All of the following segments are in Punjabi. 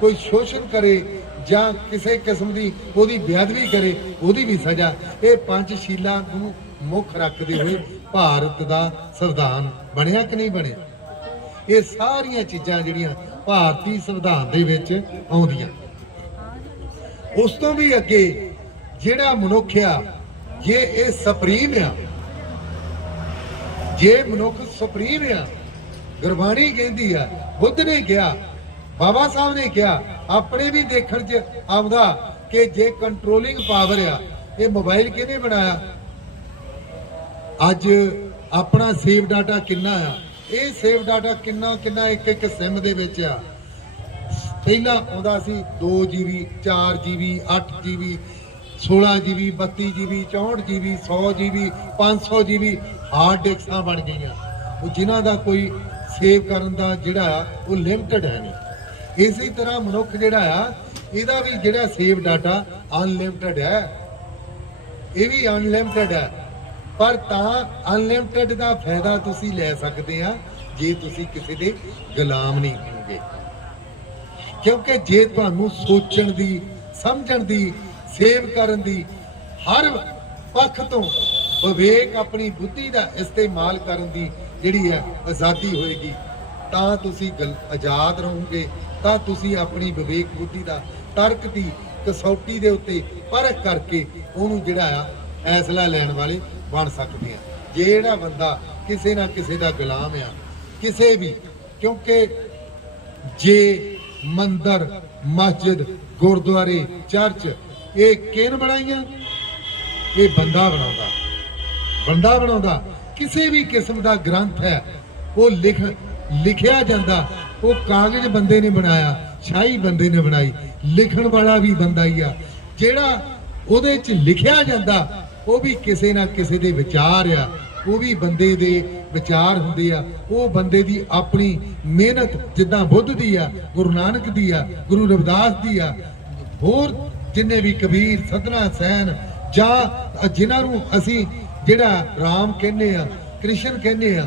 ਕੋਈ ਸ਼ੋਸ਼ਣ ਕਰੇ ਜਾਂ ਕਿਸੇ ਕਿਸਮ ਦੀ ਉਹਦੀ ਬੇਅਦਬੀ ਕਰੇ, ਉਹਦੀ ਵੀ ਸਜ਼ਾ। ਇਹ ਪੰਜ ਸ਼ੀਲਾਂ ਨੂੰ ਮੁੱਖ ਰੱਖਦੇ ਹੋਏ ਭਾਰਤ ਦਾ ਸੰਵਿਧਾਨ ਬਣਿਆ ਕਿ ਨਹੀਂ ਬਣਿਆ? ਇਹ ਸਾਰੀਆਂ ਚੀਜ਼ਾਂ ਜਿਹੜੀਆਂ ਭਾਰਤੀ ਸੰਵਿਧਾਨ ਦੇ ਵਿੱਚ ਆਉਂਦੀਆਂ। ਉਸ ਤੋਂ ਵੀ ਅੱਗੇ ਜਿਹੜਾ ਮਨੁੱਖ ਆ, ਜੇ ਇਹ ਸੁਪਰੀਮ ਆ, ਜੇ ਮਨੁੱਖ ਸੁਪਰੀਮ ਆ, ਗੁਰਬਾਣੀ ਕਹਿੰਦੀ ਆ, ਬੁੱਧ ਨੇ ਕਿਹਾ ਬਾਬਾ ਸਾਹਿਬ ਨੇ ਕਿਹਾ, ਆਪਣੇ ਵੀ ਦੇਖਣ 'ਚ ਆਉਂਦਾ ਕਿ ਜੇ ਕੰਟਰੋਲਿੰਗ ਪਾਵਰ ਆ, ਇਹ ਮੋਬਾਈਲ ਕਿਹਨੇ ਬਣਾਇਆ? ਅੱਜ ਆਪਣਾ ਸੇਵ ਡਾਟਾ ਕਿੰਨਾ ਆ? ਇਹ ਸੇਵ ਡਾਟਾ ਕਿੰਨਾ ਕਿੰਨਾ ਇੱਕ ਇੱਕ ਸਿਮ ਦੇ ਵਿੱਚ ਆ? ਪਹਿਲਾਂ ਆਉਂਦਾ ਸੀ 2 GB 4 GB 8 GB 16 GB 32 GB 64 GB 100 GB 500 GB hard ਡਿਸਕਾਂ ਬਣ ਗਈਆਂ। ਉਹ ਜਿਨ੍ਹਾਂ ਦਾ ਕੋਈ ਸੇਵ ਕਰਨ ਦਾ ਜਿਹੜਾ ਆ, ਉਹ ਲਿਮਟਿਡ ਹੈ ਨਹੀਂ। ਇਸੇ ਤਰ੍ਹਾਂ ਮਨੁੱਖ ਜਿਹੜਾ ਆ, ਇਹਦਾ ਵੀ ਜਿਹੜਾ ਸੇਵ ਡਾਟਾ ਅਨਲਿਮਟਿਡ ਹੈ, ਇਹ ਵੀ ਅਨਲਿਮਟਿਡ ਹੈ। ਪਰ ਤਾਂ ਅਨਲਿਮਟਿਡ ਦਾ ਫਾਇਦਾ ਤੁਸੀਂ ਲੈ ਸਕਦੇ ਆ, ਜੇ ਤੁਸੀਂ ਕਿਸੇ ਦੇ ਗੁਲਾਮ ਨਹੀਂ ਹੋਗੇ ਕਿਉਂਕਿ ਜੇ ਤੁਹਾਨੂੰ ਸੋਚਣ ਦੀ, ਸਮਝਣ ਦੀ ਸੇਵ ਕਰਨ ਦੀ ਹਰ ਪੱਖ ਤੋਂ ਵਿਵੇਕ ਆਪਣੀ ਬੁੱਧੀ ਦਾ ਇਸਤੇਮਾਲ ਕਰਨ ਦੀ ਜਿਹੜੀ ਹੈ ਆਜ਼ਾਦੀ ਹੋਏਗੀ, ਤਾਂ ਤੁਸੀਂ ਗਲ- ਆਜ਼ਾਦ ਰਹੋਗੇ। ਤਾਂ ਤੁਸੀਂ ਆਪਣੀ ਵਿਵੇਕ ਬੁੱਧੀ ਦਾ ਤਰਕ ਦੀ ਕਸੌਟੀ ਦੇ ਉੱਤੇ ਪਰਖ ਕਰਕੇ ਉਹਨੂੰ ਜਿਹੜਾ ਆ ਫੈਸਲਾ ਲੈਣ ਵਾਲੇ ਬਣ ਸਕਦੇ ਆ। ਜਿਹੜਾ ਬੰਦਾ ਕਿਸੇ ਨਾ ਕਿਸੇ ਦਾ ਗੁਲਾਮ ਆ, ਕਿਸੇ ਵੀ, ਕਿਉਂਕਿ ਜੇ ਮੰਦਰ, ਮਸਜਿਦ, ਗੁਰਦੁਆਰੇ, ਚਰਚ ਇਹ ਕਿਹਨ ਬਣਾਈਆਂ? ਇਹ ਬੰਦਾ ਬਣਾਉਂਦਾ। ਬੰਦਾ ਬਣਾਉਂਦਾ। ਕਿਸੇ ਵੀ ਕਿਸਮ ਦਾ ਗ੍ਰੰਥ ਹੈ, ਉਹ ਲਿਖ, ਲਿਖਿਆ ਜਾਂਦਾ। ਉਹ ਕਾਗਜ਼ ਬੰਦੇ ਨੇ ਬਣਾਇਆ, ਸ਼ਾਹੀ ਬੰਦੇ ਨੇ ਬਣਾਈ, ਲਿਖਣ ਵਾਲਾ ਵੀ ਬੰਦਾ ਹੀ ਆ। ਜਿਹੜਾ ਉਹਦੇ 'ਚ ਲਿਖਿਆ ਜਾਂਦਾ, ਉਹ ਵੀ ਕਿਸੇ ਨਾ ਕਿਸੇ ਦੇ ਵਿਚਾਰ ਆ। ਉਹ ਵੀ ਬੰਦੇ ਦੇ ਵਿਚਾਰ ਹੁੰਦੇ ਆ। ਉਹ ਬੰਦੇ ਦੀ ਆਪਣੀ ਮਿਹਨਤ ਜਿੱਦਾਂ ਬੁੱਧ ਦੀ ਆ, ਗੁਰੂ ਨਾਨਕ ਦੀ ਆ, ਗੁਰੂ ਰਵਿਦਾਸ ਦੀ ਆ, ਹੋਰ ਜਿੰਨੇ ਵੀ ਕਬੀਰ ਸਦਨਾ ਸੈਨ, ਜਾਂ ਜਿਨ੍ਹਾਂ ਨੂੰ ਅਸੀਂ ਜਿਹੜਾ ਰਾਮ ਕਹਿੰਦੇ ਆ, ਕ੍ਰਿਸ਼ਨ ਕਹਿੰਦੇ ਆ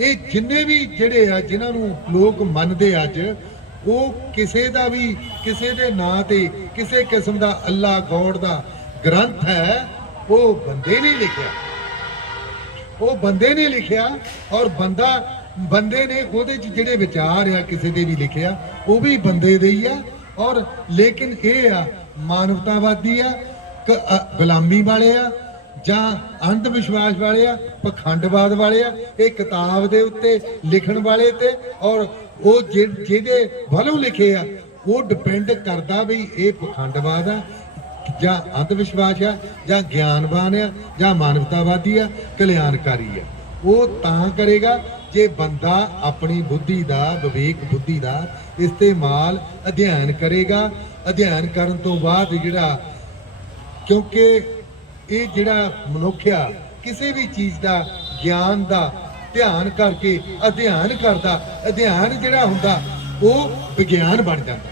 ਇਹ ਜਿੰਨੇ ਵੀ ਜਿਹੜੇ ਆ, ਜਿਨ੍ਹਾਂ ਨੂੰ ਲੋਕ ਮੰਨਦੇ ਅੱਜ, ਉਹ ਕਿਸੇ ਦਾ ਵੀ, ਕਿਸੇ ਦੇ ਨਾਂ ਤੇ, ਕਿਸੇ ਕਿਸਮ ਦਾ ਅੱਲਾ ਗੋਡ ਦਾ ਗ੍ਰੰਥ ਹੈ, ਉਹ ਬੰਦੇ ਨੇ ਲਿਖਿਆ। ਉਹ ਬੰਦੇ ਨੇ ਲਿਖਿਆ ਔਰ ਬੰਦਾ, ਬੰਦੇ ਨੇ ਉਹਦੇ ਚ ਜਿਹੜੇ ਵਿਚਾਰ ਆ, ਕਿਸੇ ਦੇ ਵੀ ਲਿਖਿਆ, ਉਹ ਵੀ ਬੰਦੇ ਦੇ ਹੀ ਆ। ਔਰ ਲੇਕਿਨ ਇਹ ਆ, ਮਾਨਵਤਾਵਾਦੀ ਆ, ਕ- ਗੁਲਾਮੀ ਵਾਲੇ ਆ ਜਾਂ ਅੰਧ ਵਿਸ਼ਵਾਸ ਵਾਲੇ ਆ, ਪਖੰਡਵਾਦ ਵਾਲੇ ਆ, ਇਹ ਕਿਤਾਬ ਦੇ ਉੱਤੇ, ਲਿਖਣ ਵਾਲੇ ਤੇ, ਔਰ ਉਹ ਜਿਹ- ਜਿਹਦੇ ਵੱਲੋਂ ਲਿਖੇ ਆ, ਉਹ ਡਿਪੈਂਡ ਕਰਦਾ ਵੀ ਇਹ ਪਖੰਡਵਾਦ ਆ, ਜਾਂ ਅੰਧ ਵਿਸ਼ਵਾਸ ਆ, ਜਾਂ ਗਿਆਨਵਾਨ ਆ, ਜਾਂ ਮਾਨਵਤਾਵਾਦੀ ਆ, ਕਲਿਆਣਕਾਰੀ ਆ। ਉਹ ਤਾਂ ਕਰੇਗਾ ਜੇ ਬੰਦਾ ਆਪਣੀ ਬੁੱਧੀ ਦਾ, ਵਿਵੇਕ ਬੁੱਧੀ ਦਾ ਇਸਤੇਮਾਲ ਅਧਿਐਨ ਕਰੇਗਾ। ਅਧਿਐਨ ਕਰਨ ਤੋਂ ਬਾਅਦ ਜਿਹੜਾ, ਕਿਉਂਕਿ ਇਹ ਜਿਹੜਾ ਮਨੁੱਖ ਆ ਕਿਸੇ ਵੀ ਚੀਜ਼ ਦਾ ਗਿਆਨ ਦਾ ਧਿਆਨ ਕਰਕੇ, ਅਧਿਐਨ ਕਰਦਾ, ਅਧਿਐਨ ਜਿਹੜਾ ਹੁੰਦਾ, ਉਹ ਵਿਗਿਆਨ ਬਣ ਜਾਂਦਾ।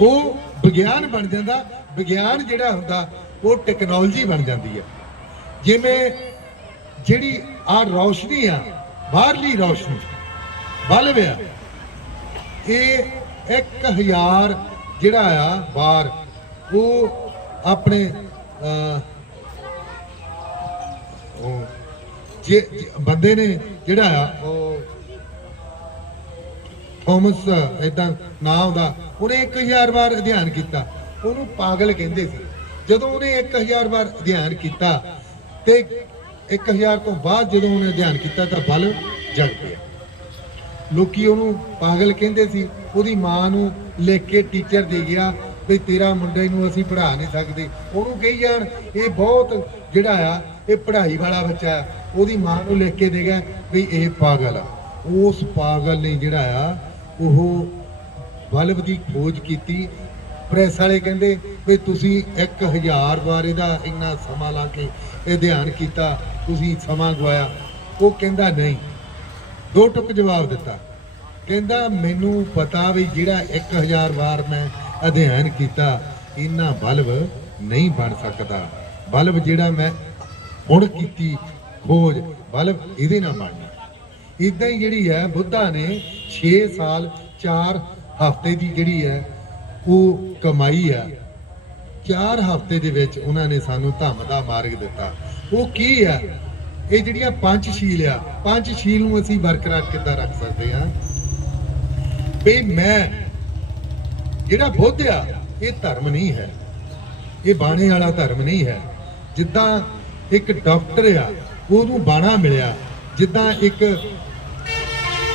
ਉਹ ਵਿਗਿਆਨ ਬਣ ਜਾਂਦਾ, ਵਿਗਿਆਨ ਜਿਹੜਾ ਹੁੰਦਾ, ਉਹ ਟੈਕਨੋਲੋਜੀ ਬਣ ਜਾਂਦੀ ਹੈ। ਜਿਵੇਂ ਜਿਹੜੀ ਆ ਰੌਸ਼ਨੀ ਆ, ਬਾਹਰਲੀ ਰੌਸ਼ਨੀ, ਬਲਬ ਆ, ਇਹ 1000 ਜਿਹੜਾ ਆ ਬਾਹਰ, ਉਹ ਆਪਣੇ ਉਹ। ਜੇ ਬੰਦੇ ਨੇ ਜਿਹੜਾ ਆ, ਉਹ ਥੋਮਸ ਇਦਾਂ ਨਾਂ ਉਹਦਾ ਉਹਨੇ 1000 ਵਾਰ ਅਧਿਐਨ ਕੀਤਾ। ਉਹਨੂੰ ਪਾਗਲ ਕਹਿੰਦੇ ਸੀ। ਜਦੋਂ ਉਹਨੇ 1000 ਵਾਰ ਅਧਿਐਨ ਕੀਤਾ ਤੇ 1000 ਤੋਂ ਬਾਅਦ ਜਦੋਂ ਉਹਨੇ ਅਧਿਐਨ ਕੀਤਾ ਤਾਂ ਬਲ ਜਗ ਪਿਆ। ਲੋਕੀ ਉਹਨੂੰ ਪਾਗਲ ਕਹਿੰਦੇ ਸੀ। ਉਹਦੀ ਮਾਂ ਨੂੰ ਲਿਖ ਕੇ ਟੀਚਰ ਦੇ ਗਿਆ ਵੀ ਤੇਰਾ ਮੁੰਡੇ ਨੂੰ ਅਸੀਂ ਪੜ੍ਹਾ ਨਹੀਂ ਸਕਦੇ। ਉਹਨੂੰ ਕਹੀ ਜਾਣ, ਇਹ ਬਹੁਤ ਜਿਹੜਾ ਆ ਇਹ ਪੜ੍ਹਾਈ ਵਾਲਾ ਬੱਚਾ ਆ ਉਹਦੀ ਮਾਂ ਨੂੰ ਲਿਖ ਕੇ ਦੇ ਗਿਆ ਵੀ ਇਹ ਪਾਗਲ ਆ। ਉਸ ਪਾਗਲ ਨੇ ਜਿਹੜਾ ਆ, ਉਹ ਬਲਬ ਦੀ ਖੋਜ ਕੀਤੀ। ਪ੍ਰੈਸ ਵਾਲੇ ਕਹਿੰਦੇ ਵੀ ਤੁਸੀਂ 1000 ਵਾਰ ਇਹਦਾ ਇੰਨਾ ਸਮਾਂ ਲਾ ਕੇ ਇਹ ਧਿਆਨ ਕੀਤਾ, ਤੁਸੀਂ ਸਮਾਂ ਗਵਾਇਆ। ਉਹ ਕਹਿੰਦਾ ਨਹੀਂ। ਦੋ ਟੁਕ ਜਵਾਬ ਦਿੱਤਾ। ਕਹਿੰਦਾ, ਮੈਨੂੰ ਪਤਾ ਵੀ ਜਿਹੜਾ 1000 ਵਾਰ ਮੈਂ ਅਧਿਐਨ ਕੀਤਾ, ਇੰਨਾ ਬਲਬ ਨਹੀਂ ਬਣ ਸਕਦਾ। ਬਲਬ ਜਿਹੜਾ ਮੈਂ ਹੁਣ ਕੀਤੀ ਖੋਜ। ਬਲਬ ਇਹਦੇ ਨਾਲ ਬਣਨਾ। ਇਦਾਂ ਹੀ ਜਿਹੜੀ ਹੈ ਬੁੱਧਾ ਨੇ 6 ਸਾਲ 4 ਹਫ਼ਤੇ ਦੀ ਜਿਹੜੀ ਹੈ ਉਹ ਕਮਾਈ ਆ ਚਾਰ ਹਫ਼ਤੇ ਦੇ ਵਿੱਚ ਉਹਨਾਂ ਨੇ ਸਾਨੂੰ ਧੰਮ ਦਾ ਮਾਰਗ ਦਿੱਤਾ। ਉਹ ਕੀ ਆ ਇਹ ਜਿਹੜੀਆਂ ਪੰਜ ਸ਼ੀਲ ਆ, ਪੰਜ ਸ਼ੀਲ ਨੂੰ ਅਸੀਂ ਬਰਕਰਾਰ ਕਿੱਦਾਂ ਰੱਖ ਸਕਦੇ ਆ ਵੀ ਮੈਂ, ਜਿਹੜਾ ਬੁੱਧ ਆ, ਇਹ ਧਰਮ ਨਹੀਂ ਹੈ। ਇਹ ਬਾਣੇ ਵਾਲਾ ਧਰਮ ਨਹੀਂ ਹੈ। ਜਿੱਦਾਂ ਇੱਕ ਡਾਕਟਰ ਆ, ਉਹਨੂੰ ਬਾਣਾ ਮਿਲਿਆ। ਜਿੱਦਾਂ ਇੱਕ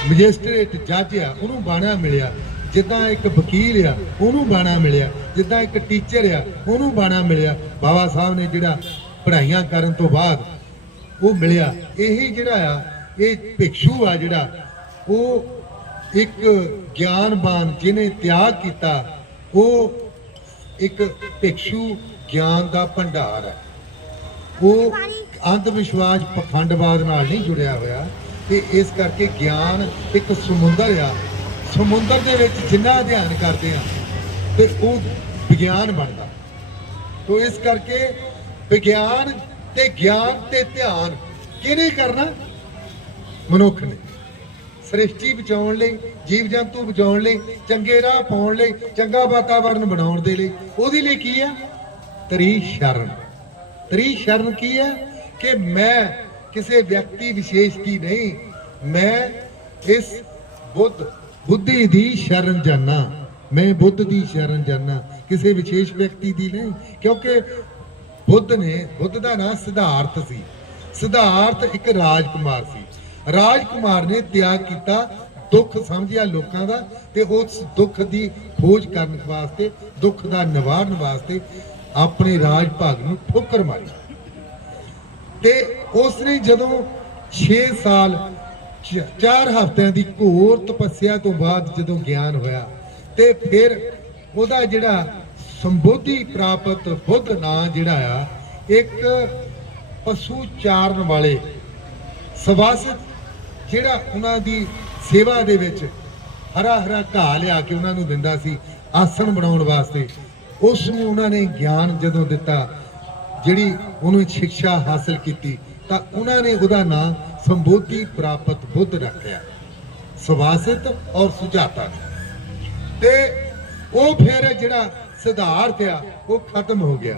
ਮੈਜਿਸਟ੍ਰੇਟ ਜੱਜ ਆ, ਉਹਨੂੰ ਬਾਣਾ ਮਿਲਿਆ। ਜਿੱਦਾਂ ਇੱਕ ਵਕੀਲ ਆ, ਉਹਨੂੰ ਬਾਣਾ ਮਿਲਿਆ। ਜਿੱਦਾਂ ਇੱਕ ਟੀਚਰ ਆ, ਉਹਨੂੰ ਬਾਣਾ ਮਿਲਿਆ। ਬਾਬਾ ਸਾਹਿਬ ਨੇ ਜਿਹੜਾ ਪੜ੍ਹਾਈਆਂ ਕਰਨ ਤੋਂ ਬਾਅਦ ਉਹ ਮਿਲਿਆ। ਇਹੀ ਜਿਹੜਾ ਆ, ਇਹ ਭਿਕਸ਼ੂ ਆ ਜਿਹੜਾ, ਉਹ ਇੱਕ ਗਿਆਨਵਾਨ ਜਿਹਨੇ ਤਿਆਗ ਕੀਤਾ, ਉਹ ਇੱਕ ਭਿਕਸ਼ੂ ਗਿਆਨ ਦਾ ਭੰਡਾਰ ਹੈ ਉਹ ਅੰਧ ਵਿਸ਼ਵਾਸ ਪਖੰਡਵਾਦ ਨਾਲ ਨਹੀਂ ਜੁੜਿਆ ਹੋਇਆ ਤੇ ਇਸ ਕਰਕੇ ਗਿਆਨ ਇੱਕ ਸਮੁੰਦਰ ਆ। ਸਮੁੰਦਰ ਦੇ ਵਿੱਚ ਜਿੰਨਾ ਅਧਿਐਨ ਕਰਦੇ ਆ, ਤੇ ਉਹ ਵਿਗਿਆਨ ਬਣਦਾ। ਤੋ ਇਸ ਕਰਕੇ ਵਿਗਿਆਨ ਤੇ ਗਿਆਨ ਤੇ ਧਿਆਨ ਕਿਹਨੇ ਕਰਨਾ? ਮਨੁੱਖ ਨੇ। ਸ੍ਰਿਸ਼ਟੀ ਬਚਾਉਣ ਲਈ, ਜੀਵ ਜੰਤੂ ਬਚਾਉਣ ਲਈ, ਚੰਗੇ ਰਾਹ ਪਾਉਣ ਲਈ, ਚੰਗਾ ਵਾਤਾਵਰਣ ਬਣਾਉਣ ਦੇ ਲਈ, ਉਹਦੇ ਲਈ ਕੀ ਆ? ਤਰੀ ਸ਼ਰਨ। ਤਰੀ ਸ਼ਰਨ ਕੀ ਹੈ? ਕਿ ਮੈਂ ਕਿਸੇ ਵਿਅਕਤੀ ਵਿਸ਼ੇਸ਼ ਦੀ ਨਹੀਂ, ਮੈਂ ਇਸ ਬੁੱਧ, ਬੁੱਧੀ ਦੀ ਸ਼ਰਨ ਜਾਨਾ। ਮੈਂ ਬੁੱਧ ਦੀ ਸ਼ਰਨ ਜਾਨਾ, ਕਿਸੇ ਵਿਸ਼ੇਸ਼ ਵਿਅਕਤੀ ਦੀ ਨਹੀਂ, ਕਿਉਂਕਿ ਬੁੱਧ ਨੇ, ਬੁੱਧ ਦਾ ਨਾਮ ਸਿਧਾਰਥ ਸੀ। ਸਿਧਾਰਥ ਇੱਕ ਰਾਜਕੁਮਾਰ ਸੀ। ਰਾਜਕੁਮਾਰ ਨੇ ਤਿਆਗ ਕੀਤਾ ਦੁੱਖ ਸਮਝਿਆ ਲੋਕਾਂ ਦਾ ਤੇ ਉਸ ਦੁੱਖ ਦੀ ਖੋਜ ਕਰਨ ਵਾਸਤੇ, ਦੁੱਖ ਦਾ ਨਿਵਾਰਨ ਵਾਸਤੇ ਆਪਣੇ ਰਾਜ ਭਾਗ ਨੂੰ ਠੋਕਰ ਮਾਰੀ। ਤੇ ਉਸ ਨੇ ਜਦੋਂ 6 ਸਾਲ 4 ਹਫ਼ਤਿਆਂ ਦੀ ਘੋਰ ਤਪੱਸਿਆ ਤੋਂ ਬਾਅਦ ਜਦੋਂ ਗਿਆਨ ਹੋਇਆ, ਤੇ ਫਿਰ ਉਹਦਾ ਜਿਹੜਾ ਸੰਬੋਧੀ ਪ੍ਰਾਪਤ ਬੁੱਧ ਨਾਂ ਜਿਹੜਾ ਆ, ਇੱਕ ਪਸ਼ੂ ਚਾਰਨ ਵਾਲੇ ਸਵਾਸਤ ਜਿਹੜਾ ਉਹਨਾਂ ਦੀ ਸੇਵਾ ਦੇ ਵਿੱਚ ਹਰਾ ਹਰਾ ਘਾਹ ਲਿਆ ਕੇ ਉਹਨਾਂ ਨੂੰ ਦਿੰਦਾ ਸੀ ਆਸਣ ਬਣਾਉਣ ਵਾਸਤੇ। ਉਸ ਨੂੰ ਉਹਨਾਂ ਨੇ ਗਿਆਨ ਜਦੋਂ ਦਿੱਤਾ, ਜਿਹੜੀ ਉਹਨੂੰ ਸਿੱਖਿਆ ਹਾਸਲ ਕੀਤੀ, ਤਾਂ ਉਹਨਾਂ ਨੇ ਉਹਦਾ ਨਾਮ ਸੰਬੋਧੀ ਪ੍ਰਾਪਤ ਬੁੱਧ ਰੱਖਿਆ ਸਵਾਸਿਤ ਔਰ ਸੁਝਾਤਾ ਤੇ ਉਹ ਫਿਰ ਜਿਹੜਾ ਸਿਧਾਰਥ ਆ, ਉਹ ਖਤਮ ਹੋ ਗਿਆ।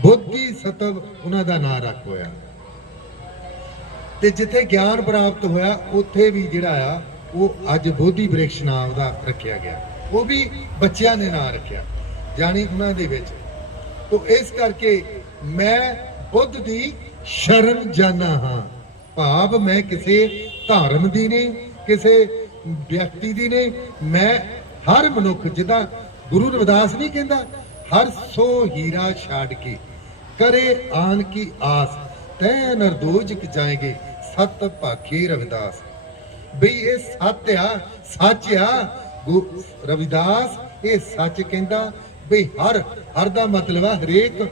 ਬੁੱਧੀ ਸਤਵ ਉਹਨਾਂ ਦਾ ਨਾਮ ਰੱਖ ਹੋਇਆ। ਤੇ ਜਿੱਥੇ ਗਿਆਨ ਪ੍ਰਾਪਤ ਹੋਇਆ, ਉੱਥੇ ਵੀ ਜਿਹੜਾ ਆ, ਉਹ ਅੱਜ ਬੋਧੀ ਬ੍ਰਿਕਸ਼ ਨਾਮ ਦਾ ਰੱਖਿਆ ਗਿਆ। ਉਹ ਵੀ ਬੱਚਿਆਂ ਨੇ ਨਾਂ ਰੱਖਿਆ। ਜਾਣੀ ਉਹਨਾਂ ਦੇ ਵਿੱਚ। ਤੋ ਇਸ ਕਰਕੇ ਮੈਂ ਬੁੱਧ ਦੀ ਸ਼ਰਨ ਜਾਣਾ ਹਾਂ। ਭਾਵ ਮੈਂ ਕਿਸੇ ਧਰਮ ਦੀ ਨਹੀਂ, ਕਿਸੇ ਵਿਅਕਤੀ ਦੀ ਨਹੀਂ। ਮੈਂ ਹਰ ਮਨੁੱਖ ਜਿਹਦਾ ਗੁਰੂ ਰਵਿਦਾਸ ਨਹੀਂ ਕਹਿੰਦਾ, ਹਰ ਸੋ ਹੀਰਾ ਛਾੜ ਕੇ ਕਰੇ ਆਨ ਕੀ ਆਸ, ਤੈ ਨਰਦੋਜਕ ਜਾਏਗੇ ਸਤ ਭਾਖੇ ਰਵਿਦਾਸ। ਬਈ ਇਹ ਸੱਤ ਆ, ਸੱਚ ਆ। ਗੁ- ਰਵਿਦਾਸ ਇਹ ਸੱਚ ਕਹਿੰਦਾ ਬਈ ਹਰ ਹਰ ਦਾ ਮਤਲਬ ਆ ਹਰੇਕ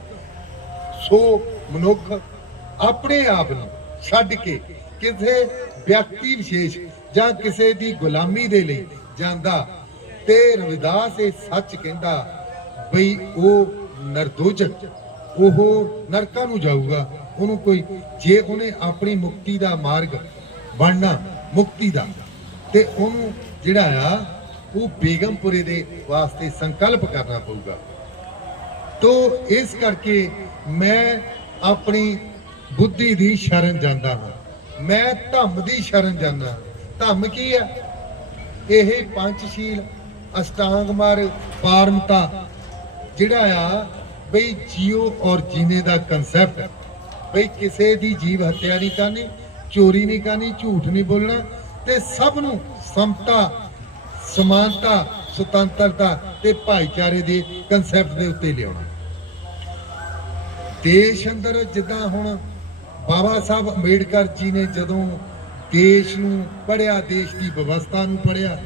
ਸੋ ਮਨੁੱਖ ਆਪਣੇ ਆਪ ਨੂੰ ਛੱਡ ਕੇ ਕਿਸੇ ਵਿਅਕਤੀ ਵਿਸ਼ੇਸ਼ ਜਾਂ ਕਿਸੇ ਦੀ ਗੁਲਾਮੀ ਦੇ ਲਈ ਜਾਂਦਾ। ਤੇ ਰਵਿਦਾਸ ਇਹ ਸੱਚ ਕਹਿੰਦਾ ਬਈ ਉਹ ਨਰਦੋਜਕ ਉਹ ਨਰਕਾਂ ਨੂੰ ਜਾਊਗਾ। ਉਹਨੂੰ ਕੋਈ, ਜੇ ਉਹਨੇ ਆਪਣੀ ਮੁਕਤੀ ਦਾ ਮਾਰਗ ਬਣਨਾ, ਮੁਕਤੀ ਦਾ, ਤੇ ਉਹਨੂੰ ਜਿਹੜਾ ਆ ਉਹ ਬੇਗਮਪੁਰੇ ਦੇ ਵਾਸਤੇ ਸੰਕਲਪ ਕਰਨਾ ਪਊਗਾ। ਤੋ ਇਸ ਕਰਕੇ ਮੈਂ ਆਪਣੀ ਬੁੱਧੀ ਦੀ ਸ਼ਰਨ ਜਾਂਦਾ ਹਾਂ। ਮੈਂ ਧੰਮ ਦੀ ਸ਼ਰਨ ਜਾਂਦਾ ਧੰਮ ਕੀ ਹੈ? ਇਹ ਪੰਚਸ਼ੀਲ ਅਸ਼ਟਾਂਗ ਮਾਰਗ ਪਾਰਮਤਾ, ਜਿਹੜਾ ਆ ਬਈ ਜੀਓ ਔਰ ਜੀਨੇ ਦਾ ਕਨਸੈਪਟ ਬਈ ਕਿਸੇ ਦੀ ਜੀਵ ਹੱਤਿਆ ਨਹੀਂ ਕਰਨੀ, ਚੋਰੀ ਨਹੀਂ ਕਰਨੀ, ਝੂਠ ਨਹੀਂ ਬੋਲਣਾ ਤੇ ਸਭ ਨੂੰ ਸਮਤਾ ਸਮਾਨਤਾ, ਸੁਤੰਤਰਤਾ ਤੇ ਭਾਈਚਾਰੇ ਦੇ ਕਨਸੈਪਟ ਦੇ ਉੱਤੇ ਲਿਆਉਣਾ। ਦੇਸ਼ ਅੰਦਰ ਜਿੱਦਾਂ ਹੁਣ ਬਾਬਾ ਸਾਹਿਬ ਅੰਬੇਡਕਰ ਜੀ ਨੇ ਜਦੋਂ ਦੇਸ਼ ਨੂੰ ਪੜਿਆ ਦੇਸ਼ ਦੀ ਵਿਵਸਥਾ ਨੂੰ ਪੜਿਆ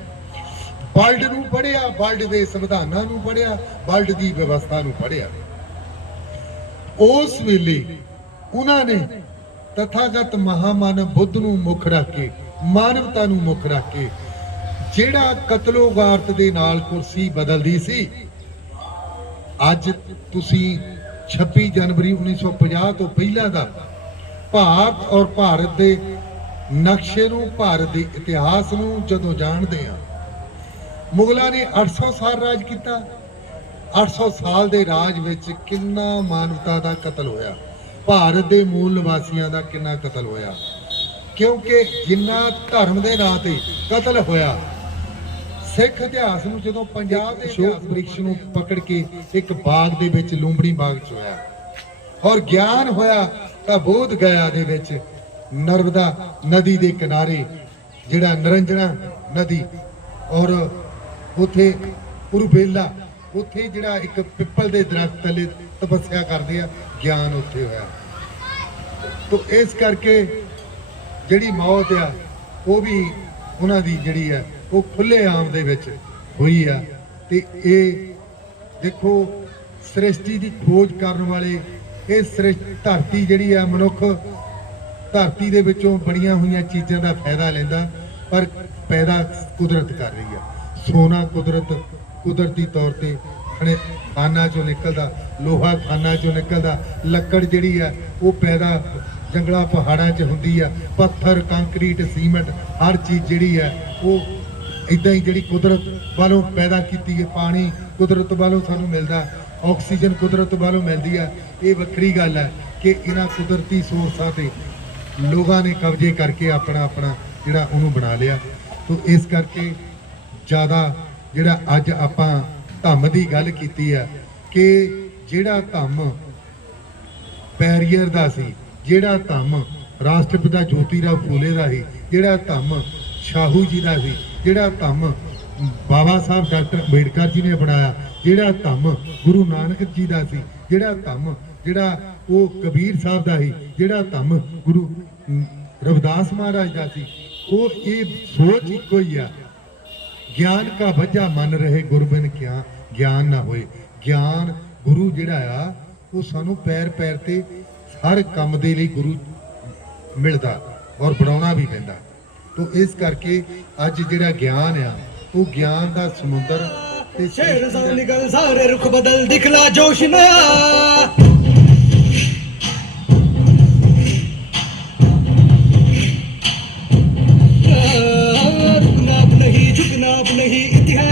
ਵਰਲਡ ਨੂੰ ਪੜਿਆ ਵਰਲਡ ਦੇ ਸੰਵਿਧਾਨਾਂ ਨੂੰ ਪੜਿਆ ਵਰਲਡ ਦੀ ਵਿਵਸਥਾ ਨੂੰ ਪੜਿਆ ਉਸ ਵੇਲੇ ਉਹਨਾਂ ਨੇ ਤਥਾਗਤ ਮਹਾਮਾਨਵ ਬੁੱਧ ਨੂੰ ਮੁੱਖ ਰੱਖ ਕੇ, ਮਾਨਵਤਾ ਨੂੰ ਮੁੱਖ ਰੱਖ ਕੇ ਜਿਹੜਾ ਕਤਲੋਗਾਰਤ ਦੇ ਨਾਲ ਕੁਰਸੀ ਬਦਲਦੀ ਸੀ, ਅੱਜ ਤੁਸੀਂ 26 ਜਨਵਰੀ 1950 ਤੋਂ ਪਹਿਲਾਂ ਦਾ ਭਾਰਤ ਔਰ ਭਾਰਤ ਦੇ ਨਕਸ਼ੇ ਨੂੰ, ਭਾਰਤ ਦੇ ਇਤਿਹਾਸ ਨੂੰ ਜਦੋਂ ਜਾਣਦੇ ਆ ਮੁਗਲਾਂ ਨੇ 800 ਸਾਲ ਰਾਜ ਕੀਤਾ। 800 ਸਾਲ ਦੇ ਰਾਜ ਵਿੱਚ ਕਿੰਨਾ ਮਾਨਵਤਾ ਦਾ ਕਤਲ ਹੋਇਆ, ਭਾਰਤ ਦੇ ਮੂਲ ਨਿਵਾਸੀਆਂ ਦਾ ਕਿੰਨਾ ਕਤਲ ਹੋਇਆ, ਕਿਉਂਕਿ ਜਿੰਨਾ ਧਰਮ ਦੇ ਨਾਂ ਤੇ ਕਤਲ ਹੋਇਆ ਸਿੱਖ ਇਤਿਹਾਸ ਨੂੰ ਜਦੋਂ ਪੰਜਾਬ ਦੇ ਅਸ਼ੋਕ ਬ੍ਰਿਕਸ਼ ਨੂੰ ਪਕੜ ਕੇ ਇੱਕ ਬਾਗ ਦੇ ਵਿੱਚ ਲੂੰਬੜੀ ਬਾਗ ਚ ਹੋਇਆ। ਔਰ ਗਿਆਨ ਹੋਇਆ ਤਾਂ ਬੋਧ ਗਿਆ ਦੇ ਵਿੱਚ ਨਰਮਦਾ ਨਦੀ ਦੇ ਕਿਨਾਰੇ ਜਿਹੜਾ ਨਰੰਜਣਾ ਨਦੀ ਔਰ ਉਥੇ ਉਰਬੇਲਾ ਉਥੇ ਜਿਹੜਾ ਇੱਕ ਪਿੱਪਲ ਦੇ ਦਰਖਤ ਥੱਲੇ ਤਪੱਸਿਆ ਕਰਦੇ ਆ ਗਿਆਨ ਉੱਥੇ ਹੋਇਆ। ਤੋ ਇਸ ਕਰਕੇ ਜਿਹੜੀ ਮੌਤ ਆ ਉਹ ਵੀ ਉਹਨਾਂ ਦੀ ਜਿਹੜੀ ਆ ਉਹ ਖੁੱਲੇ ਆਮ ਦੇ ਵਿੱਚ ਹੋਈ ਆ ਤੇ ਇਹ ਦੇਖੋ ਸ੍ਰਿਸ਼ਟੀ ਦੀ ਖੋਜ ਕਰਨ ਵਾਲੇ ਇਹ ਸ੍ਰਿਸ਼ਟੀ ਧਰਤੀ ਜਿਹੜੀ ਆ ਮਨੁੱਖ ਧਰਤੀ ਦੇ ਵਿੱਚੋਂ ਬਣੀਆਂ ਹੋਈਆਂ ਚੀਜ਼ਾਂ ਦਾ ਫਾਇਦਾ ਲੈਂਦਾ, ਪਰ ਪੈਦਾ ਕੁਦਰਤ ਕਰ ਰਹੀ ਆ। ਸੋਨਾ ਕੁਦਰਤ ਕੁਦਰਤੀ ਤੌਰ ਤੇ ਖਣੇ ਖਾਨਾ ਚੋਂ ਨਿਕਲਦਾ, ਲੋਹਾ ਖਾਨਾ ਚੋਂ ਨਿਕਲਦਾ, ਲੱਕੜ ਜਿਹੜੀ ਆ ਉਹ ਪੈਦਾ ਜੰਗਲਾਂ, ਪਹਾੜਾਂ 'ਚ ਹੁੰਦੀ ਆ, ਪੱਥਰ, ਕੰਕਰੀਟ, ਸੀਮੈਂਟ, ਹਰ ਚੀਜ਼ ਜਿਹੜੀ ਆ ਉਹ ਇਦਾਂ ਹੀ ਜਿਹੜੀ ਕੁਦਰਤ ਵੱਲੋਂ ਪੈਦਾ ਕੀਤੀ ਹੈ, ਪਾਣੀ ਕੁਦਰਤ ਵੱਲੋਂ ਸਾਨੂੰ ਮਿਲਦਾ ਆਕਸੀਜਨ ਕੁਦਰਤ ਵੱਲੋਂ ਮਿਲਦੀ ਆ ਇਹ ਵੱਖਰੀ ਗੱਲ ਹੈ ਕਿ ਇਹਨਾਂ ਕੁਦਰਤੀ ਸੋਰਸਾਂ ਤੇ ਲੋਕਾਂ ਨੇ ਕਬਜ਼ੇ ਕਰਕੇ ਆਪਣਾ ਆਪਣਾ ਜਿਹੜਾ ਉਹਨੂੰ ਬਣਾ ਲਿਆ। ਤੋਂ ਇਸ ਕਰਕੇ ਜ਼ਿਆਦਾ ਜਿਹੜਾ ਅੱਜ ਆਪਾਂ ਧੰਮ ਦੀ ਗੱਲ ਕੀਤੀ ਆ ਕਿ ਜਿਹੜਾ ਧੰਮ ਪੈਰੀਅਰ ਦਾ ਸੀ, ਜਿਹੜਾ ਧੰਮ ਰਾਸ਼ਟਰਪਿਤਾ ਜੋਤੀ ਰਾਵ ਫੂਲੇ ਦਾ ਸੀ, ਜਿਹੜਾ ਧੰਮ ਸ਼ਾਹੂ ਜੀ ਦਾ ਸੀ ਜਿਹੜਾ ਧੰਮ ਬਾਬਾ ਸਾਹਿਬ ਡਾਕਟਰ ਅੰਬੇਡਕਰ ਜੀ ਨੇ ਬਣਾਇਆ, ਜਿਹੜਾ ਧੰਮ ਗੁਰੂ ਨਾਨਕ ਜੀ ਦਾ ਸੀ, ਜਿਹੜਾ ਧੰਮ, ਜਿਹੜਾ ਉਹ ਕਬੀਰ ਸਾਹਿਬ ਦਾ ਸੀ, ਜਿਹੜਾ ਧੰਮ ਗੁਰੂ ਰਵਿਦਾਸ ਮਹਾਰਾਜ ਦਾ ਸੀ, ਉਹ ਇਹ ਸੋਚ ਇੱਕੋ ਹੀ ਆ। ਗਿਆਨ ਕਾ ਵਜ੍ਹਾ ਮੰਨ ਰਹੇ ਗੁਰਬਿਨ ਕਿਆ, ਗਿਆਨ ਨਾ ਹੋਏ। ਗਿਆਨ ਗੁਰੂ ਜਿਹੜਾ ਆ, ਉਹ ਸਾਨੂੰ ਪੈਰ ਪੈਰ ਤੇ ਹਰ ਕੰਮ ਦੇ ਲਈ ਗੁਰੂ ਮਿਲਦਾ ਔਰ ਬਣਾਉਣਾ ਵੀ ਪੈਂਦਾ। ਤੋਂ ਇਸ ਕਰਕੇ ਅੱਜ ਜਿਹੜਾ ਗਿਆਨ ਆ ਉਹ ਗਿਆਨ ਦਾ ਸਮੁੰਦਰ ਤੇ शेर सा निकल सारे रुख बदल दिखला जोश नया रुकना अब नहीं झुकना अब नहीं इतिहास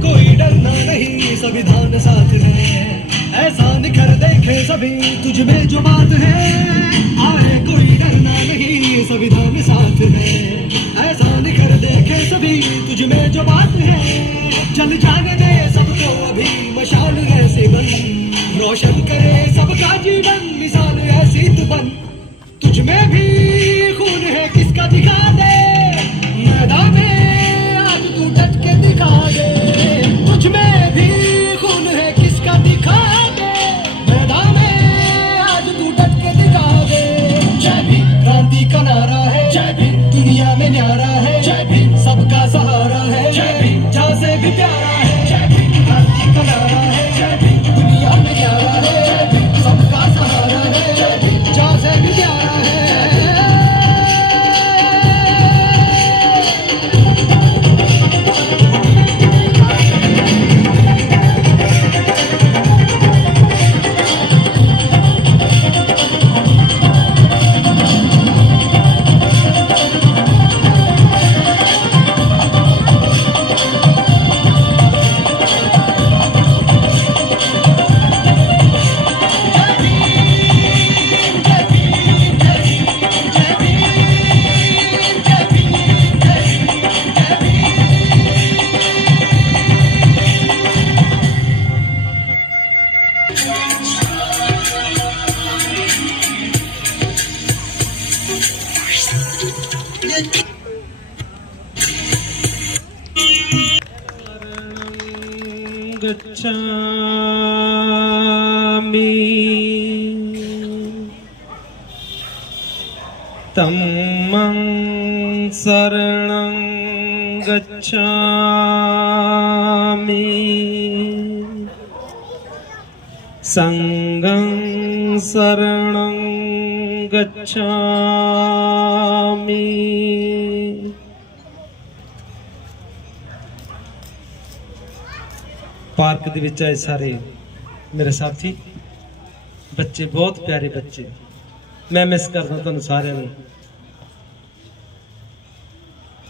कोई डरना नहीं, संविधान साथ है। ऐसा निखर देखे सभी, तुझ में जो बात है। आए, कोई डरना नहीं, संविधान साथ है। ऐसा निखर देखे सभी, तुझ में जो बात है। चल जाने दे सबको अभी, मशाल ऐसे बन। रोशन करे सबका जीवन, मिसाल ऐसी तू बन। तुझ में भी गच्छामि तम्मं शरणं गच्छामि सङ्गं शरणं गच्छामि park ਦੇ ਵਿੱਚ ਆਏ ਸਾਰੇ ਮੇਰੇ ਸਾਥੀ, ਬੱਚੇ, ਬਹੁਤ ਪਿਆਰੇ ਬੱਚੇ। ਮੈਂ ਮਿਸ ਕਰਦਾ ਤੁਹਾਨੂੰ ਸਾਰਿਆਂ ਨੂੰ।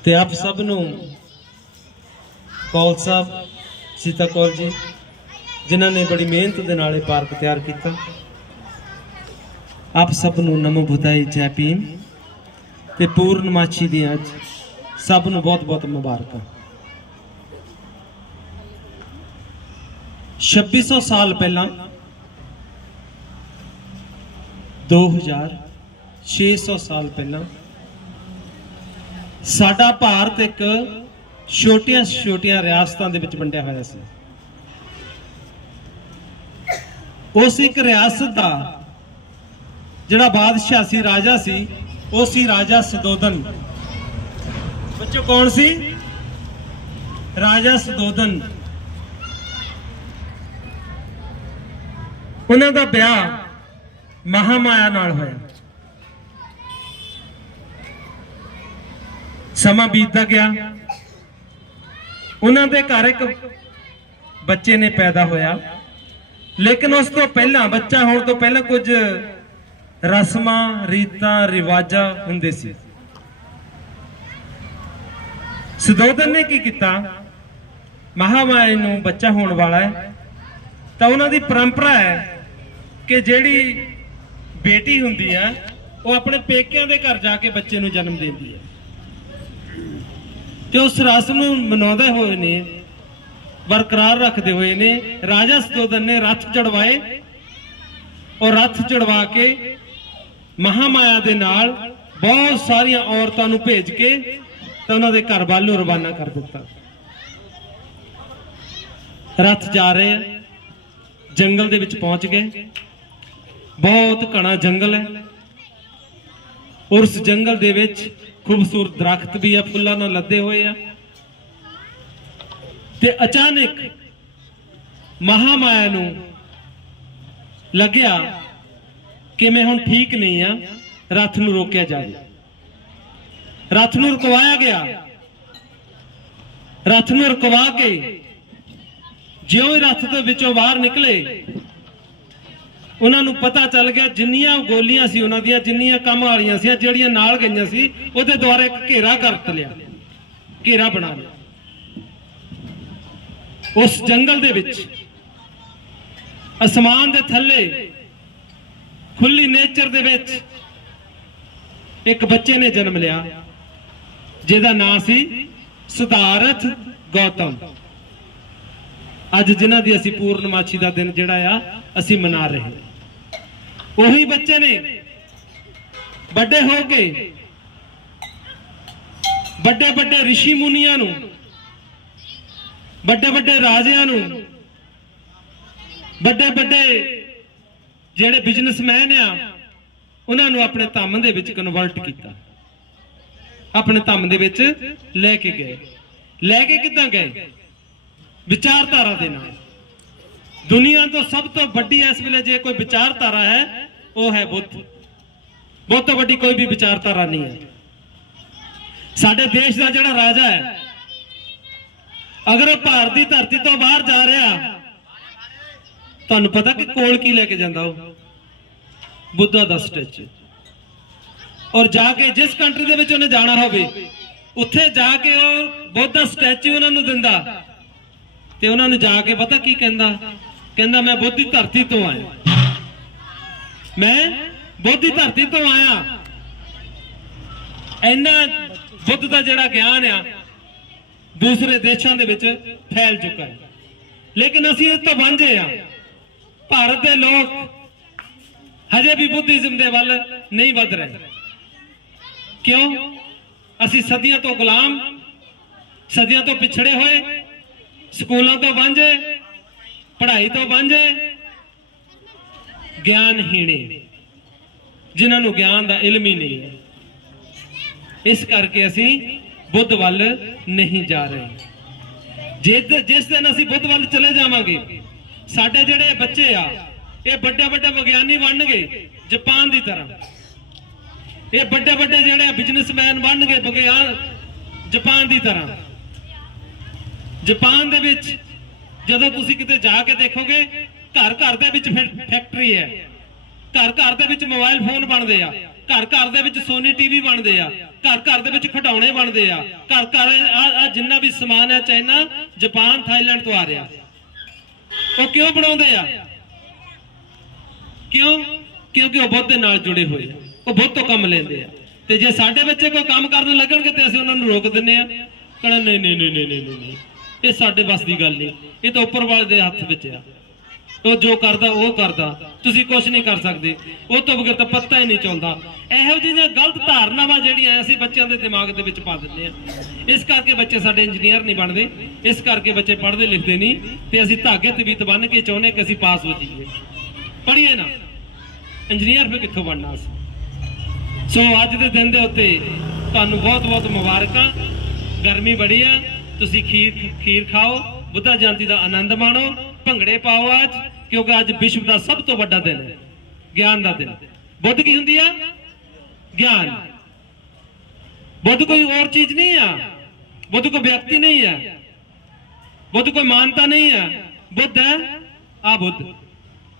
ਤੇ ਆਪ ਸਭ ਨੂੰ ਕੌਲ ਸਾਹਿਬ, ਸੀਤਾ ਕੌਲ ਜੀ, ਜਿਨ੍ਹਾਂ ਨੇ ਬੜੀ ਮਿਹਨਤ ਦੇ ਨਾਲ ਇਹ ਪਾਰਕ ਤਿਆਰ ਕੀਤਾ। ਆਪ ਸਭ ਨੂੰ ਨਮੋ ਬੁਦਾਈ ਜੈ ਭੀਮ। ਤੇ ਪੂਰਨਮਾਸ਼ੀ ਦੀਆਂ ਅੱਜ ਸਭ ਨੂੰ ਬਹੁਤ ਬਹੁਤ ਮੁਬਾਰਕਾਂ। 2600 ਸਾਲ ਪਹਿਲਾਂ 2600 ਸਾਲ ਪਹਿਲਾਂ ਸਾਡਾ ਭਾਰਤ ਇੱਕ ਛੋਟੀਆਂ ਛੋਟੀਆਂ ਰਿਆਸਤਾਂ ਦੇ ਵਿੱਚ ਵੰਡਿਆ ਹੋਇਆ ਸੀ। ਉਸ ਇੱਕ ਰਿਆਸਤ ਦਾ ਜਿਹੜਾ ਬਾਦਸ਼ਾਹ ਸੀ, ਰਾਜਾ ਸੀ ਉਹ ਸੀ ਰਾਜਾ ਸਦੋਦਨ ਬੱਚੋ, ਕੌਣ ਸੀ? ਰਾਜਾ ਸਦੋਦਨ ਉਹਨਾਂ ਦਾ ਵਿਆਹ ਮਹਾਮਾਇਆ ਨਾਲ ਹੋਇਆ। ਸਮਾਂ ਬੀਤਦਾ ਗਿਆ। ਉਹਨਾਂ ਦੇ ਘਰ ਇੱਕ ਬੱਚੇ ਨੇ ਪੈਦਾ ਹੋਇਆ। ਲੇਕਿਨ ਉਸ ਤੋਂ ਪਹਿਲਾਂ, ਬੱਚਾ ਹੋਣ ਤੋਂ ਪਹਿਲਾਂ ਕੁਝ ਰਸਮਾਂ, ਰੀਤਾਂ, ਰਿਵਾਜਾਂ ਹੁੰਦੇ ਸੀ। ਸਦੋਦਨ ਨੇ ਕੀ ਕੀਤਾ? ਮਹਾਮਾਇਆ ਨੂੰ ਬੱਚਾ ਹੋਣ ਵਾਲਾ ਹੈ। ਤਾਂ ਉਹਨਾਂ ਦੀ ਪਰੰਪਰਾ ਹੈ ਕਿ ਜਿਹੜੀ ਬੇਟੀ ਹੁੰਦੀ ਆ, ਉਹ ਆਪਣੇ ਪੇਕਿਆਂ ਦੇ ਘਰ ਜਾ ਕੇ ਬੱਚੇ ਨੂੰ ਜਨਮ ਦਿੰਦੀ ਹੈ। ਤੇ ਉਸ ਰਸਮ ਨੂੰ ਮਨਾਉਂਦੇ ਹੋਏ ਨੇ, ਬਰਕਰਾਰ ਰੱਖਦੇ ਹੋਏ ਨੇ, ਰਾਜਾ ਸਤੋਦਨ ਨੇ ਰੱਥ ਚੜਵਾਏ ਔਰ ਰੱਥ ਚੜਵਾ ਕੇ ਮਹਾਮਾਇਆ ਦੇ ਨਾਲ ਬਹੁਤ ਸਾਰੀਆਂ ਔਰਤਾਂ ਨੂੰ ਭੇਜ ਕੇ ਤਾਂ ਉਹਨਾਂ ਦੇ ਘਰ ਵੱਲ ਨੂੰ ਰਵਾਨਾ ਕਰ ਦਿੱਤਾ। ਰੱਥ ਜਾ ਰਹੇ ਆ, ਜੰਗਲ ਦੇ ਵਿੱਚ ਪਹੁੰਚ ਗਏ। ਬਹੁਤ ਘਣਾ ਜੰਗਲ ਹੈ। ਔਰ ਉਸ ਜੰਗਲ ਦੇ ਵਿੱਚ ਖੂਬਸੂਰਤ ਦਰਖਤ ਵੀ ਆ, ਫੁੱਲਾਂ ਨਾਲ ਲੱਦੇ ਹੋਏ ਆ। ਤੇ ਅਚਾਨਕ ਮਹਾਮਾਇਆ ਨੂੰ ਲੱਗਿਆ ਕਿ ਮੈਂ ਹੁਣ ਠੀਕ ਨਹੀਂ ਆ, ਰੱਥ ਨੂੰ ਰੋਕਿਆ ਜਾਵੇ। ਰੱਥ ਨੂੰ ਰੁਕਵਾਇਆ ਗਿਆ। ਰੱਥ ਨੂੰ ਰੁਕਵਾ ਕੇ ਜਿਉਂ ਹੀ ਰੱਥ ਦੇ ਵਿੱਚੋਂ ਬਾਹਰ ਨਿਕਲੇ, ਉਹਨਾਂ ਨੂੰ ਪਤਾ ਚੱਲ ਗਿਆ ਜਿੰਨੀਆਂ ਗੋਲੀਆਂ ਸੀ ਉਹਨਾਂ ਦੀਆਂ, ਜਿੰਨੀਆਂ ਕੰਮ ਵਾਲੀਆਂ ਸੀ, ਜਿਹੜੀਆਂ ਨਾਲ ਗਈਆਂ ਸੀ, ਉਹਦੇ ਦੁਆਰਾ ਇੱਕ ਘੇਰਾ ਕਰ ਲਿਆ, ਘੇਰਾ ਬਣਾ ਲਿਆ। ਉਸ ਜੰਗਲ ਦੇ ਵਿੱਚ ਅਸਮਾਨ ਦੇ ਥੱਲੇ ਖੁੱਲੀ ਨੇਚਰ ਦੇ ਵਿੱਚ ਇੱਕ ਬੱਚੇ ਨੇ ਜਨਮ ਲਿਆ, ਜਿਹਦਾ ਨਾਂ ਸੀ ਸਿਧਾਰਥ ਗੌਤਮ। ਅੱਜ ਜਿਨ੍ਹਾਂ ਦੀ ਅਸੀਂ ਪੂਰਨਮਾਸ਼ੀ ਦਾ ਦਿਨ ਜਿਹੜਾ ਆ, ਅਸੀਂ ਮਨਾ ਰਹੇ ਹਾਂ। ਉਹੀ ਬੱਚੇ ਨੇ, ਵੱਡੇ ਹੋ ਕੇ, ਵੱਡੇ ਵੱਡੇ ઋષਿ ਮੁਨੀਆਂ ਨੂੰ, ਵੱਡੇ ਵੱਡੇ ਰਾਜਿਆਂ ਨੂੰ, ਵੱਡੇ ਵੱਡੇ ਜਿਹੜੇ ਬਿਜ਼ਨਸਮੈਨ ਆ, ਉਹਨਾਂ ਨੂੰ ਆਪਣੇ ਧੰਮ ਦੇ ਵਿੱਚ ਕਨਵਰਟ ਕੀਤਾ। ਆਪਣੇ ਧੰਮ ਦੇ ਵਿੱਚ ਲੈ ਕੇ ਗਏ। ਲੈ ਕੇ ਕਿੱਦਾਂ ਗਏ? ਵਿਚਾਰਧਾਰਾ ਦੇ ਨਾਲ। ਦੁਨੀਆ ਤੋਂ ਸਭ ਤੋਂ ਵੱਡੀ ਇਸ ਵੇਲੇ ਜੇ ਕੋਈ ਵਿਚਾਰਧਾਰਾ ਹੈ, ਉਹ ਹੈ ਬੁੱਧ। ਬਹੁਤ ਤੋਂ ਵੱਡੀ ਕੋਈ ਵੀ ਵਿਚਾਰਧਾਰਾ ਨਹੀਂ ਹੈ। ਸਾਡੇ ਦੇਸ਼ ਦਾ ਜਿਹੜਾ ਰਾਜਾ ਹੈ, ਅਗਰ ਉਹ ਭਾਰਤ ਦੀ ਧਰਤੀ ਤੋਂ ਬਾਹਰ ਜਾ ਰਿਹਾ ਤੁਹਾਨੂੰ ਪਤਾ ਕਿ ਕੋਲ ਕੀ ਲੈ ਕੇ ਜਾਂਦਾ ਉਹ? ਬੁੱਧਾ ਦਾ ਸਟੈਚੂ। ਔਰ ਜਾ ਕੇ ਜਿਸ ਕੰਟਰੀ ਦੇ ਵਿੱਚ ਉਹਨੇ ਜਾਣਾ ਹੋਵੇ, ਉੱਥੇ ਜਾ ਕੇ ਉਹ ਬੁੱਧ ਦਾ ਸਟੈਚੂ ਉਹਨਾਂ ਨੂੰ ਦਿੰਦਾ। ਤੇ ਉਹਨਾਂ ਨੂੰ ਜਾ ਕੇ ਪਤਾ ਕੀ ਕਹਿੰਦਾ? ਕਹਿੰਦਾ, ਮੈਂ ਬੁੱਧ ਦੀ ਧਰਤੀ ਤੋਂ ਆਇਆ। ਮੈਂ ਬੁੱਧ ਦੀ ਧਰਤੀ ਤੋਂ ਆਇਆ। ਇੰਨਾ ਬੁੱਧ ਦਾ ਜਿਹੜਾ ਗਿਆਨ ਆ, ਦੂਸਰੇ ਦੇਸ਼ਾਂ ਦੇ ਵਿੱਚ ਫੈਲ ਚੁੱਕਾ ਹੈ। ਲੇਕਿਨ ਅਸੀਂ ਇਸ ਤੋਂ ਵਾਂਝੇ ਆ। ਭਾਰਤ ਦੇ ਲੋਕ ਹਜੇ ਵੀ ਬੁੱਧੀਜ਼ਮ ਦੇ ਵੱਲ ਨਹੀਂ ਵੱਧ ਰਹੇ। ਕਿਉਂ? ਅਸੀਂ ਸਦੀਆਂ ਤੋਂ ਗੁਲਾਮ, ਸਦੀਆਂ ਤੋਂ ਪਿਛੜੇ ਹੋਏ, ਸਕੂਲਾਂ ਤੋਂ ਵਾਂਝੇ, ਪੜ੍ਹਾਈ ਤੋਂ ਵਾਂਝੇ, ਗਿਆਨਹੀਣੇ, ਜਿਨ੍ਹਾਂ ਨੂੰ ਗਿਆਨ ਦਾ ਇਲਮ ਹੀ ਨਹੀਂ ਹੈ। ਇਸ ਕਰਕੇ ਅਸੀਂ ਬੁੱਧ ਵੱਲ ਨਹੀਂ ਜਾ ਰਹੇ। ਜੇ ਜਿਸ ਦਿਨ ਅਸੀਂ ਬੁੱਧ ਵੱਲ ਚਲੇ ਜਾਵਾਂਗੇ ਸਾਡੇ ਜਿਹੜੇ ਬੱਚੇ ਆ, ਇਹ ਵੱਡੇ ਵੱਡੇ ਵਿਗਿਆਨੀ ਬਣਨਗੇ ਜਾਪਾਨ ਦੀ ਤਰ੍ਹਾਂ। ਇਹ ਵੱਡੇ ਵੱਡੇ ਜਿਹੜੇ ਬਿਜ਼ਨਸਮੈਨ ਬਣਨਗੇ ਵਿਗਿਆਨ ਜਾਪਾਨ ਦੀ ਤਰ੍ਹਾਂ। ਜਾਪਾਨ ਦੇ ਵਿੱਚ ਜਦੋਂ ਤੁਸੀਂ ਕਿਤੇ ਜਾ ਕੇ ਦੇਖੋਗੇ, ਘਰ ਘਰ ਦੇ ਵਿੱਚ ਫੈਕਟਰੀ ਹੈ। ਘਰ ਘਰ ਦੇ ਵਿੱਚ ਮੋਬਾਈਲ ਫੋਨ ਬਣਦੇ ਆ। ਘਰ ਘਰ ਦੇ ਵਿੱਚ ਸੋਨੀ ਟੀਵੀ ਬਣਦੇ ਆ। ਘਰ ਘਰ ਦੇ ਵਿੱਚ ਖਿਡੌਣੇ ਬਣਦੇ ਆ। ਘਰ ਘਰ ਆ ਜਿੰਨਾ ਵੀ ਸਮਾਨ ਹੈ ਚਾਈਨਾ ਜਾਪਾਨ, ਥਾਈਲੈਂਡ ਤੋਂ ਆ ਰਿਹਾ। ਉਹ ਕਿਉਂ ਬਣਾਉਂਦੇ ਆ? ਕਿਉਂ? ਕਿਉਂਕਿ ਉਹ ਬੁੱਧ ਦੇ ਨਾਲ ਜੁੜੇ ਹੋਏ ਆ। ਉਹ ਬੁੱਧ ਤੋਂ ਕੰਮ ਲੈਂਦੇ ਆ। ਤੇ ਜੇ ਸਾਡੇ ਬੱਚੇ ਕੋਈ ਕੰਮ ਕਰਨ ਲੱਗਣਗੇ ਤੇ ਅਸੀਂ ਉਹਨਾਂ ਨੂੰ ਰੋਕ ਦਿੰਨੇ ਆ। ਕਹਿੰਦਾ ਨਹੀਂ ਨਹੀਂ ਨਹੀਂ ਨਹੀਂ, ਨਹੀਂ। ਇਹ ਸਾਡੇ ਵੱਸ ਦੀ ਗੱਲ ਨਹੀਂ। ਇਹ ਤਾਂ ਉੱਪਰ ਵਾਲੇ ਦੇ ਹੱਥ ਵਿੱਚ ਆ। ਉਹ ਜੋ ਕਰਦਾ, ਉਹ ਕਰਦਾ। ਤੁਸੀਂ ਕੁਝ ਨਹੀਂ ਕਰ ਸਕਦੇ। ਉਹ ਤੋਂ ਬਗੈਰ ਤਾਂ ਪੱਤਾ ਹੀ ਨਹੀਂ ਚੱਲਦਾ। ਇਹੋ ਜਿਹੀਆਂ ਗਲਤ ਧਾਰਨਾਵਾਂ ਜਿਹੜੀਆਂ ਅਸੀਂ ਬੱਚਿਆਂ ਦੇ ਦਿਮਾਗ ਦੇ ਵਿੱਚ ਪਾ ਦਿੰਦੇ ਆ ਇਸ ਕਰਕੇ ਬੱਚੇ ਸਾਡੇ ਇੰਜੀਨੀਅਰ ਨਹੀਂ ਬਣਦੇ। ਇਸ ਕਰਕੇ ਬੱਚੇ ਪੜ੍ਹਦੇ ਲਿਖਦੇ ਨਹੀਂ। ਤੇ ਅਸੀਂ ਧਾਗੇ ਤੇ ਵੀਤ ਬੰਨ ਕੇ ਚਾਹੁੰਦੇ ਕਿ ਅਸੀਂ ਪਾਸ ਹੋ ਜਾਈਏ। ਪੜ੍ਹੀਏ ਨਾ। ਇੰਜੀਨੀਅਰ ਫਿਰ ਕਿੱਥੋਂ ਬਣਨਾ ਅਸੀਂ? ਸੋ ਅੱਜ ਦੇ ਦਿਨ ਦੇ ਉੱਤੇ ਤੁਹਾਨੂੰ ਬਹੁਤ ਬਹੁਤ ਮੁਬਾਰਕਾਂ। ਗਰਮੀ ਬੜੀ ਆ। ਤੁਸੀਂ ਖੀਰ ਖੀਰ ਖਾਓ। ਬੁੱਧਾ ਜਯੰਤੀ ਦਾ ਆਨੰਦ ਮਾਣੋ। ਭੰਗੜੇ ਪਾਓ ਅੱਜ, ਕਿਉਂਕਿ ਅੱਜ ਵਿਸ਼ਵ ਦਾ ਸਭ ਤੋਂ ਵੱਡਾ ਦਿਨ ਹੈ। ਗਿਆਨ ਦਾ ਦਿਨ। ਬੁੱਧ ਕੀ ਹੁੰਦੀ ਆ? ਗਿਆਨ। ਬੁੱਧ ਕੋਈ ਹੋਰ ਚੀਜ਼ ਨਹੀਂ ਆ। ਬੁੱਧ ਕੋਈ ਵਿਅਕਤੀ ਨਹੀਂ ਆ। ਬੁੱਧ ਕੋਈ ਮਾਨਤਾ ਨਹੀਂ ਆ। ਬੁੱਧ ਹੈ ਆ ਬੁੱਧ।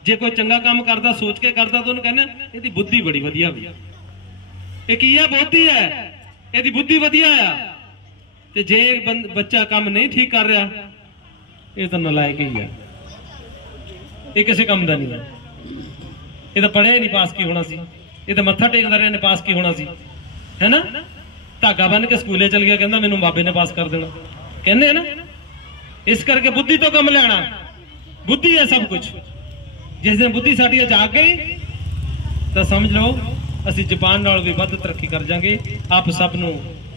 ਜੇ ਕੋਈ ਚੰਗਾ ਕੰਮ ਕਰਦਾ, ਸੋਚ ਕੇ ਕਰਦਾ, ਤਾਂ ਉਹਨੂੰ ਕਹਿੰਦੇ ਇਹਦੀ ਬੁੱਧੀ ਬੜੀ ਵਧੀਆ ਵੀ ਇਹ ਕੀ ਹੈ ਬੁੱਧੀ ਹੈ। ਇਹਦੀ ਬੁੱਧੀ ਵਧੀਆ ਆ। ਤੇ ਜੇ ਬੱਚਾ ਕੰਮ ਨਹੀਂ ਠੀਕ ਕਰ ਰਿਹਾ, ਇਹ ਤਾਂ ਨਲਾਇਕ ਹੀ ਹੈ ਇਹ ਕਿਸੇ ਕੰਮ ਦਾ ਨਹੀਂ ਹੈ। ਇਹ ਤਾਂ ਪੜ੍ਹਿਆ ਹੀ ਨਹੀਂ ਪਾਸ ਕੀ ਹੋਣਾ ਸੀ। ਇਹ ਤਾਂ ਮੱਥਾ ਟੇਕਦਾ ਰਿਹਾ ਨੇ ਪਾਸ ਕੀ ਹੋਣਾ ਸੀ। ਹੈਨਾ ਧਾਗਾ ਬੰਨ ਕੇ ਸਕੂਲੇ ਚਲ ਗਿਆ, ਕਹਿੰਦਾ ਮੈਨੂੰ ਬਾਬੇ ਨੇ ਪਾਸ ਕਰ ਦੇਣਾ। ਕਹਿੰਦੇ ਆ ਨਾ, ਇਸ ਕਰਕੇ ਬੁੱਧੀ ਤੋਂ ਕੰਮ ਲੈਣਾ। ਬੁੱਧੀ ਹੈ ਸਭ ਕੁਝ ਜਿਸ ਦਿਨ ਬੁੱਧੀ ਸਾਡੀ ਜਾਗ ਗਈ, ਤਾਂ ਸਮਝ ਲਓ, ਅਸੀਂ ਜਾਪਾਨ ਨਾਲ ਵੀ ਵੱਧ ਤਰੱਕੀ ਕਰ ਜਾਾਂਗੇ। ਆਪ ਸਭ ਨੂੰ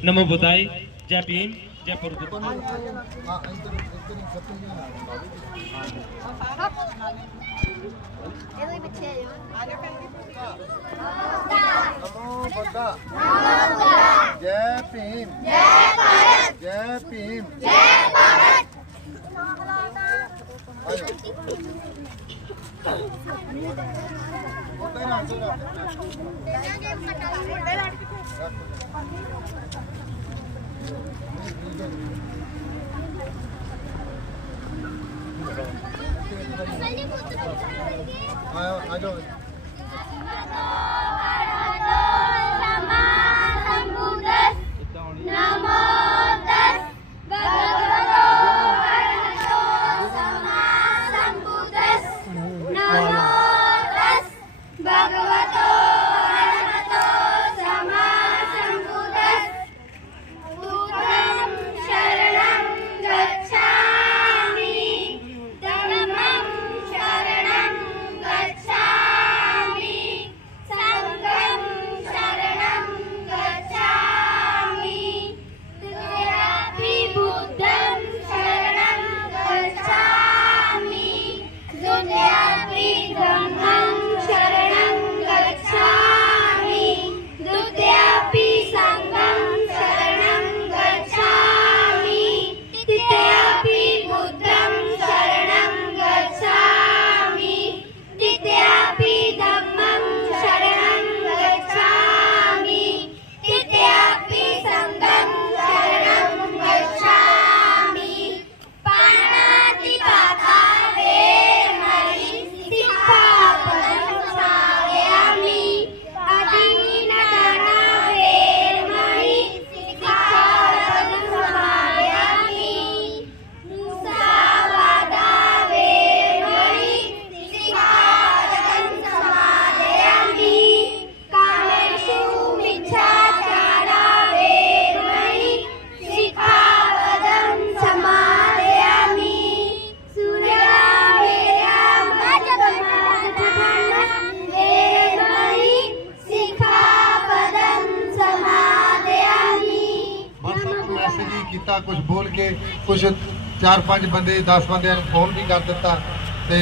ਨਮੋ ਬੁਦਾਈ ਜੈ ਭੀਮ। ਜੈ ਪੁਰਬ ਆ ਇੱਧਰ ਇੱਧਰ ਸੱਤੂ ਜੀ ਨਾਲ ਇਹਦੇ ਪਿੱਛੇ ਆ ਜਾ ਨਮੋ ਬੱਦਾ ਜੈ ਭੀਮ ਜੈ ਭਾਰਤ ਜੈ ਭੀਮ ਜੈ ਭਾਰਤ ਉੱਤੇ ਨਾ ਉੱਤੇ ਨਾ ਆਇਓ ਆ ਜਾਓ નમો ਚਾਰ ਪੰਜ ਬੰਦੇ 10 ਬੰਦਿਆਂ ਨੂੰ ਫੋਨ ਵੀ ਕਰ ਦਿੱਤਾ ਤੇ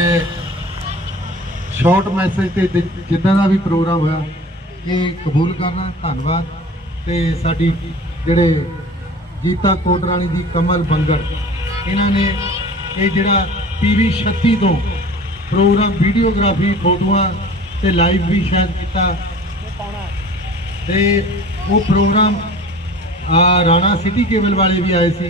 ਸ਼ਾਰਟ ਮੈਸੇਜ ਤੇ ਜਿ- ਜਿੱਦਾਂ ਦਾ ਵੀ ਪ੍ਰੋਗਰਾਮ ਹੋਇਆ ਇਹ ਕਬੂਲ ਕਰਨਾ, ਧੰਨਵਾਦ। ਤੇ ਸਾਡੀ ਜਿਹੜੇ ਗੀਤਾ ਕੋਟਰਾਣੀ ਦੀ ਕਮਲ ਬੰਗੜ, ਇਹਨਾਂ ਨੇ ਇਹ ਜਿਹੜਾ ਟੀਵੀ 36 ਤੋਂ ਪ੍ਰੋਗਰਾਮ ਵੀਡੀਓਗ੍ਰਾਫੀ ਫੋਟੋਆਂ ਤੇ ਲਾਈਵ ਵੀ ਸ਼ਾਇਦ ਕੀਤਾ। ਤੇ ਉਹ ਪ੍ਰੋਗਰਾਮ ਰਾਣਾ ਸਿਟੀ ਕੇਬਲ ਵਾਲੇ ਵੀ ਆਏ ਸੀ।